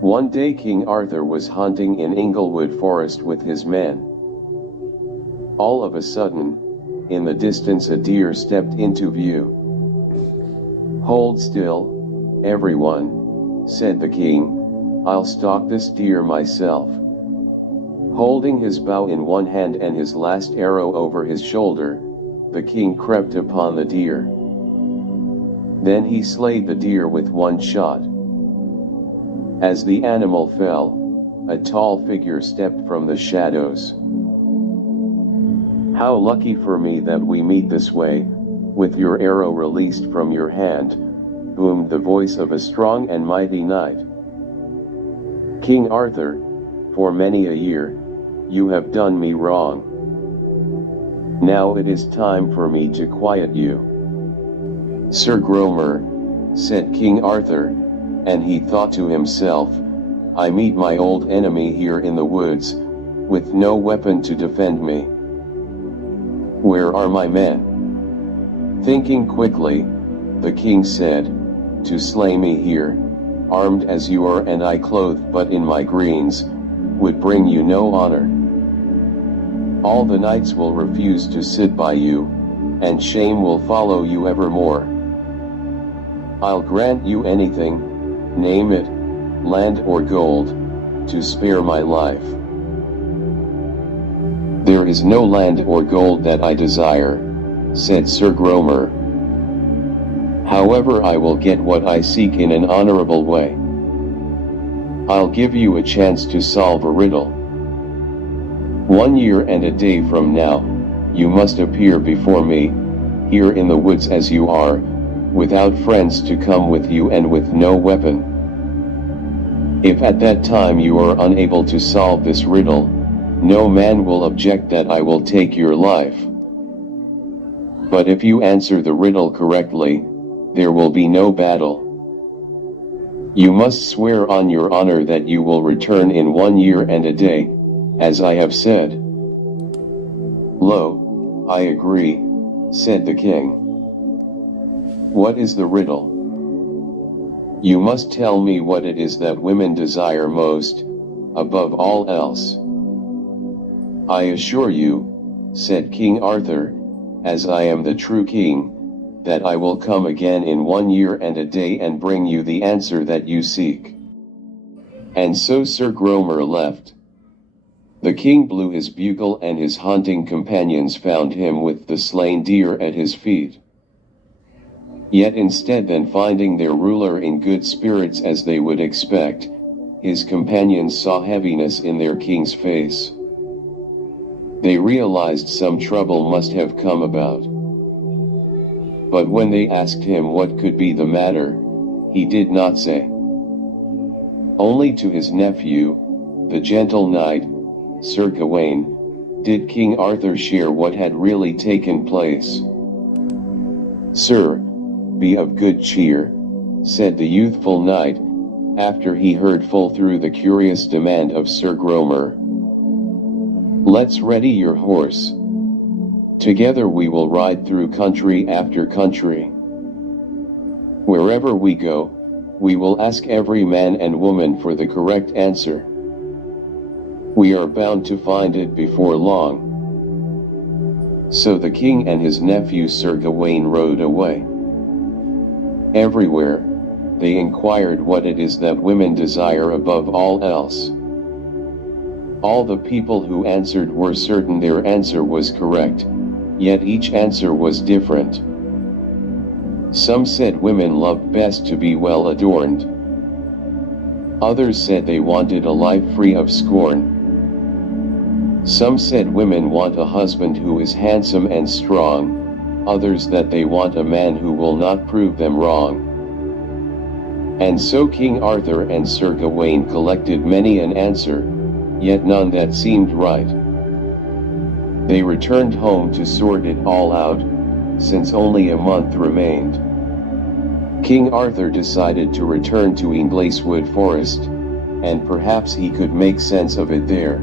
One day King Arthur was hunting in Inglewood Forest with his men. All of a sudden, in the distance a deer stepped into view. "Hold still, everyone," said the king, "I'll stalk this deer myself." Holding his bow in one hand and his last arrow over his shoulder, the king crept upon the deer. Then he slayed the deer with one shot. As the animal fell, a tall figure stepped from the shadows. "How lucky for me that we meet this way, with your arrow released from your hand," boomed the voice of a strong and mighty knight. "King Arthur, for many a year, you have done me wrong. Now it is time for me to quiet you." "Sir Gromer," said King Arthur, and he thought to himself, "I meet my old enemy here in the woods, with no weapon to defend me. Where are my men?" Thinking quickly, the king said, "To slay me here, armed as you are and I clothed but in my greens, would bring you no honor. All the knights will refuse to sit by you, and shame will follow you evermore. I'll grant you anything, name it, land or gold, to spare my life." "There is no land or gold that I desire," said Sir Gromer. "However, I will get what I seek in an honorable way. I'll give you a chance to solve a riddle. 1 year and a day from now, you must appear before me, here in the woods as you are, without friends to come with you and with no weapon. If at that time you are unable to solve this riddle, no man will object that I will take your life. But if you answer the riddle correctly, there will be no battle. You must swear on your honor that you will return in 1 year and a day, as I have said." "Lo, I agree," said the king. "What is the riddle?" "You must tell me what it is that women desire most, above all else." "I assure you," said King Arthur, "as I am the true king, that I will come again in 1 year and a day and bring you the answer that you seek." And so Sir Gromer left. The king blew his bugle and his hunting companions found him with the slain deer at his feet. Yet instead than finding their ruler in good spirits as they would expect, his companions saw heaviness in their king's face. They realized some trouble must have come about. But when they asked him what could be the matter, he did not say. Only to his nephew, the gentle knight, Sir Gawain, did King Arthur share what had really taken place. "Sir, be of good cheer," said the youthful knight, after he heard full through the curious demand of Sir Gromer. "Let's ready your horse. Together we will ride through country after country. Wherever we go, we will ask every man and woman for the correct answer. We are bound to find it before long." So the king and his nephew Sir Gawain rode away. Everywhere, they inquired what it is that women desire above all else. All the people who answered were certain their answer was correct, yet each answer was different. Some said women loved best to be well adorned. Others said they wanted a life free of scorn. Some said women want a husband who is handsome and strong, others that they want a man who will not prove them wrong. And so King Arthur and Sir Gawain collected many an answer, yet none that seemed right. They returned home to sort it all out, since only a month remained. King Arthur decided to return to Inglewood Forest, and perhaps he could make sense of it there.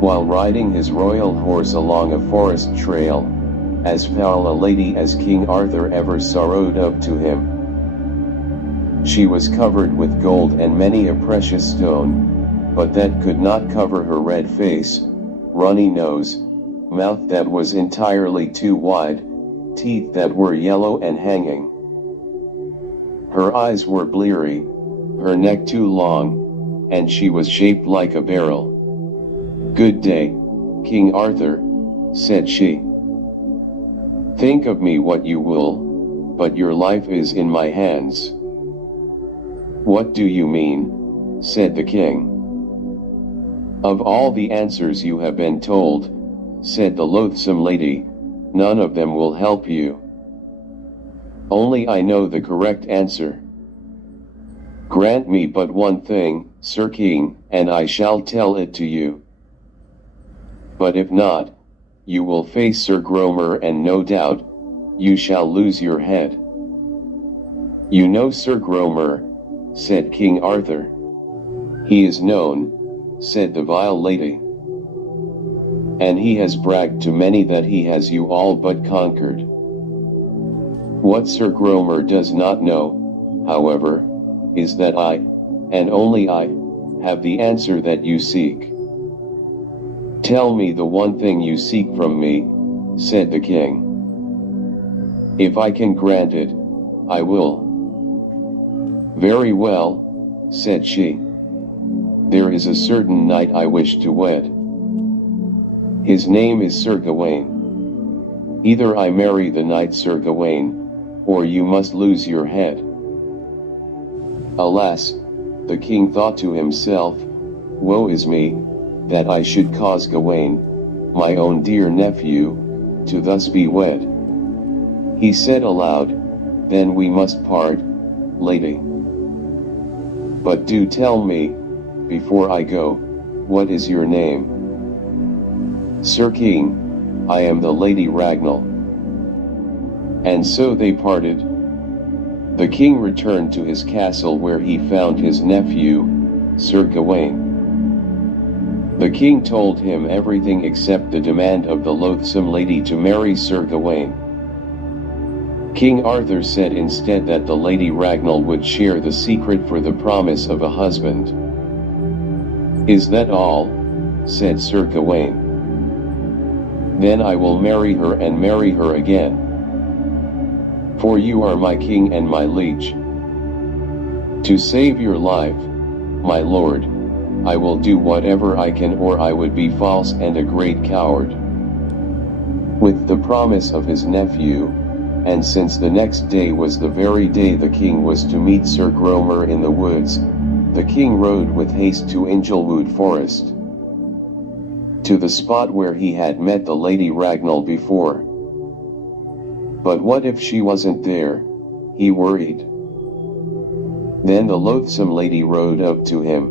While riding his royal horse along a forest trail, as foul a lady as King Arthur ever saw rode up to him. She was covered with gold and many a precious stone, but that could not cover her red face, runny nose, mouth that was entirely too wide, teeth that were yellow and hanging. Her eyes were bleary, her neck too long, and she was shaped like a barrel. "Good day, King Arthur," said she. "Think of me what you will, but your life is in my hands." "What do you mean?" said the king. "Of all the answers you have been told," said the loathsome lady, "none of them will help you. Only I know the correct answer. Grant me but one thing, Sir King, and I shall tell it to you. But if not, you will face Sir Gromer and no doubt, you shall lose your head." "You know Sir Gromer," said King Arthur. "He is known," said the vile lady. "And he has bragged to many that he has you all but conquered. What Sir Gromer does not know, however, is that I, and only I, have the answer that you seek." "Tell me the one thing you seek from me," said the king. "If I can grant it, I will." "Very well," said she. "There is a certain knight I wish to wed. His name is Sir Gawain. Either I marry the knight Sir Gawain, or you must lose your head." Alas, the king thought to himself, "Woe is me, that I should cause Gawain, my own dear nephew, to thus be wed." He said aloud, "Then we must part, lady. But do tell me, before I go, what is your name?" "Sir King, I am the Lady Ragnall." And so they parted. The king returned to his castle where he found his nephew, Sir Gawain. The king told him everything except the demand of the loathsome lady to marry Sir Gawain. King Arthur said instead that the Lady Ragnall would share the secret for the promise of a husband. "Is that all?" said Sir Gawain. "Then I will marry her and marry her again. For you are my king and my liege. To save your life, my lord, I will do whatever I can, or I would be false and a great coward." With the promise of his nephew, and since the next day was the very day the king was to meet Sir Gromer in the woods, the king rode with haste to Inglewood Forest, to the spot where he had met the Lady Ragnall before. But what if she wasn't there? He worried. Then the loathsome lady rode up to him.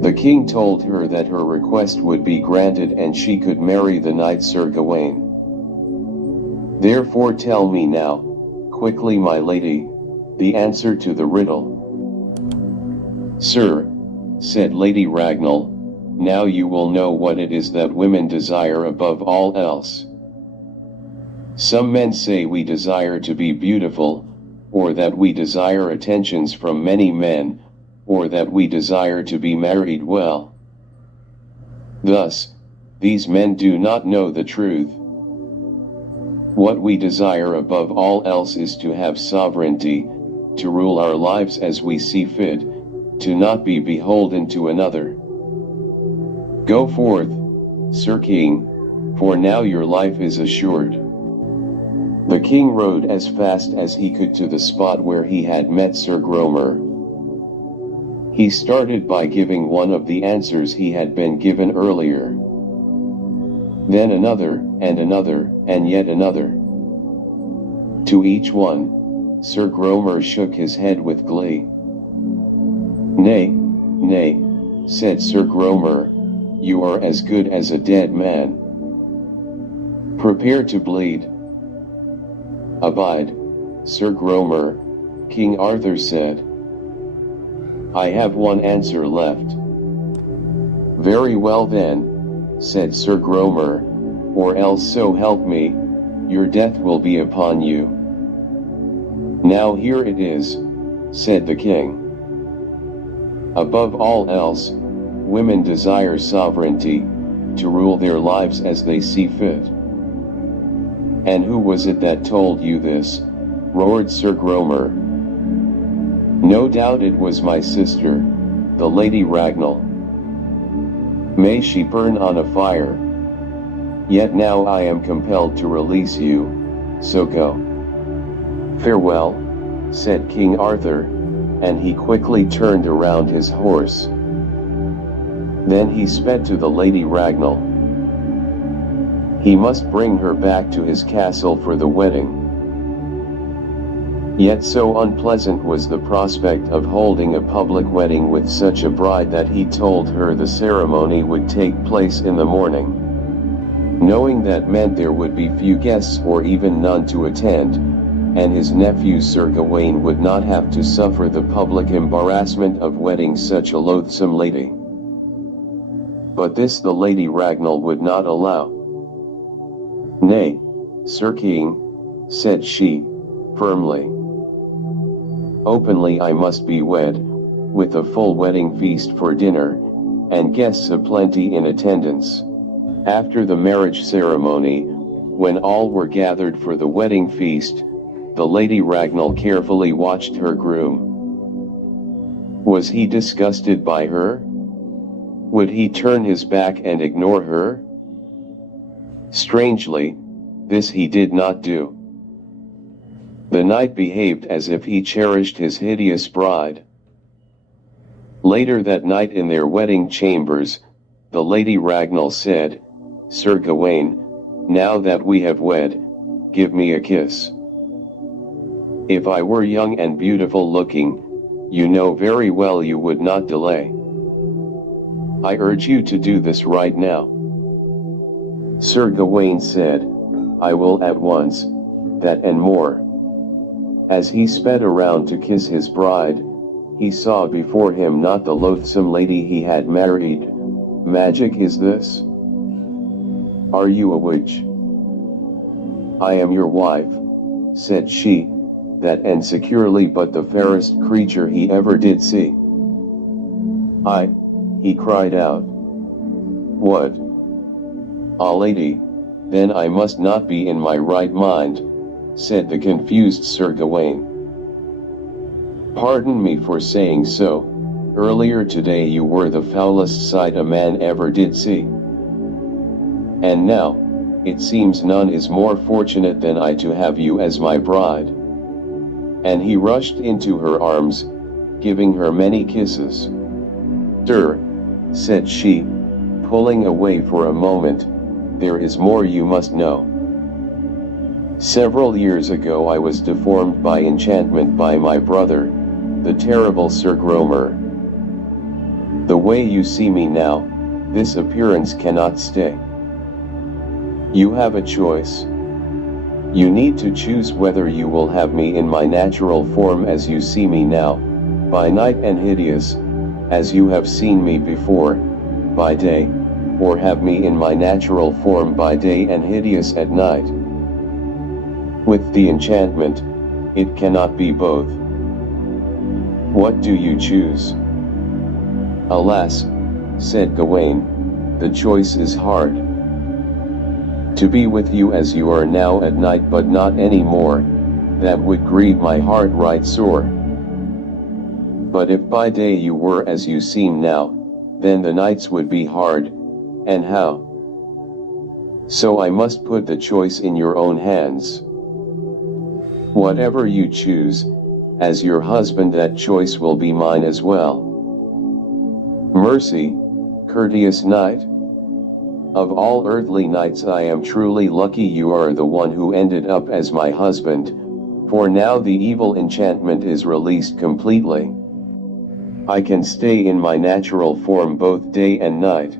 The king told her that her request would be granted and she could marry the knight Sir Gawain. "Therefore tell me now, quickly my lady, the answer to the riddle." "Sir," said Lady Ragnall, "now you will know what it is that women desire above all else. Some men say we desire to be beautiful, or that we desire attentions from many men, or that we desire to be married well. Thus, these men do not know the truth. What we desire above all else is to have sovereignty, to rule our lives as we see fit, to not be beholden to another. Go forth, Sir King, for now your life is assured." The king rode as fast as he could to the spot where he had met Sir Gromer. He started by giving one of the answers he had been given earlier. Then another, and yet another. To each one, Sir Gromer shook his head with glee. Nay, said Sir Gromer, "you are as good as a dead man. Prepare to bleed." "Abide, Sir Gromer," King Arthur said. "I have one answer left." "Very well then," said Sir Gromer, "or else so help me, your death will be upon you. Now here it is, said the king. Above all else, women desire sovereignty, to rule their lives as they see fit. And who was it that told you this? Roared Sir Gromer. No doubt it was my sister, the Lady Ragnall. May she burn on a fire. Yet now I am compelled to release you, so go. Farewell, said King Arthur, and he quickly turned around his horse. Then he sped to the Lady Ragnall. He must bring her back to his castle for the wedding. Yet so unpleasant was the prospect of holding a public wedding with such a bride that he told her the ceremony would take place in the morning. Knowing that meant there would be few guests or even none to attend, and his nephew Sir Gawain would not have to suffer the public embarrassment of wedding such a loathsome lady. But this the Lady Ragnall would not allow. Nay, Sir King, said she, firmly. Openly I must be wed, with a full wedding feast for dinner, and guests aplenty in attendance. After the marriage ceremony, when all were gathered for the wedding feast, the Lady Ragnall carefully watched her groom. Was he disgusted by her? Would he turn his back and ignore her? Strangely, this he did not do. The knight behaved as if he cherished his hideous bride. Later that night in their wedding chambers, the Lady Ragnall said, Sir Gawain, now that we have wed, give me a kiss. If I were young and beautiful looking, you know very well you would not delay. I urge you to do this right now. Sir Gawain said, I will at once, that and more. As he sped around to kiss his bride, he saw before him not the loathsome lady he had married. Magic is this? Are you a witch? I am your wife, said she, that and securely but the fairest creature he ever did see. He cried out. What? Ah, lady, then I must not be in my right mind, said the confused Sir Gawain. Pardon me for saying so, earlier today you were the foulest sight a man ever did see. And now, it seems none is more fortunate than I to have you as my bride. And he rushed into her arms, giving her many kisses. Sir, said she, pulling away for a moment, there is more you must know. Several years ago I was deformed by enchantment by my brother, the terrible Sir Gromer. The way you see me now, this appearance cannot stay. You have a choice. You need to choose whether you will have me in my natural form as you see me now, by night and hideous, as you have seen me before, by day, or have me in my natural form by day and hideous at night. With the enchantment, it cannot be both. What do you choose? Alas, said Gawain, the choice is hard. To be with you as you are now at night but not any more, that would grieve my heart right sore. But if by day you were as you seem now, then the nights would be hard, and how? So I must put the choice in your own hands. Whatever you choose, as your husband that choice will be mine as well. Mercy, courteous knight. Of all earthly knights I am truly lucky you are the one who ended up as my husband, for now the evil enchantment is released completely. I can stay in my natural form both day and night.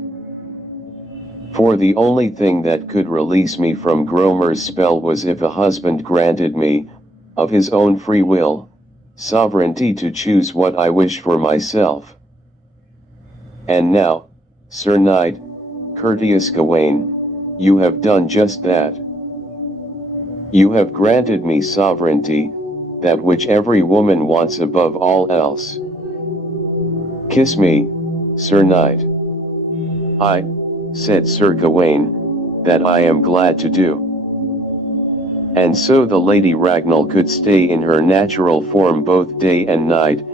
For the only thing that could release me from Gromer's spell was if a husband granted me, of his own free will, sovereignty to choose what I wish for myself. And now, Sir Knight, courteous Gawain, you have done just that. You have granted me sovereignty, that which every woman wants above all else. Kiss me, Sir Knight. "Aye," said Sir Gawain, "that I am glad to do." And so the Lady Ragnall could stay in her natural form both day and night,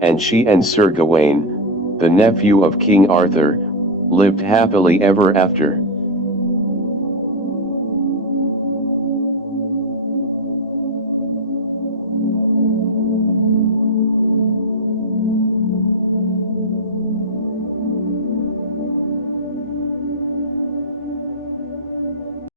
and she and Sir Gawain, the nephew of King Arthur, lived happily ever after.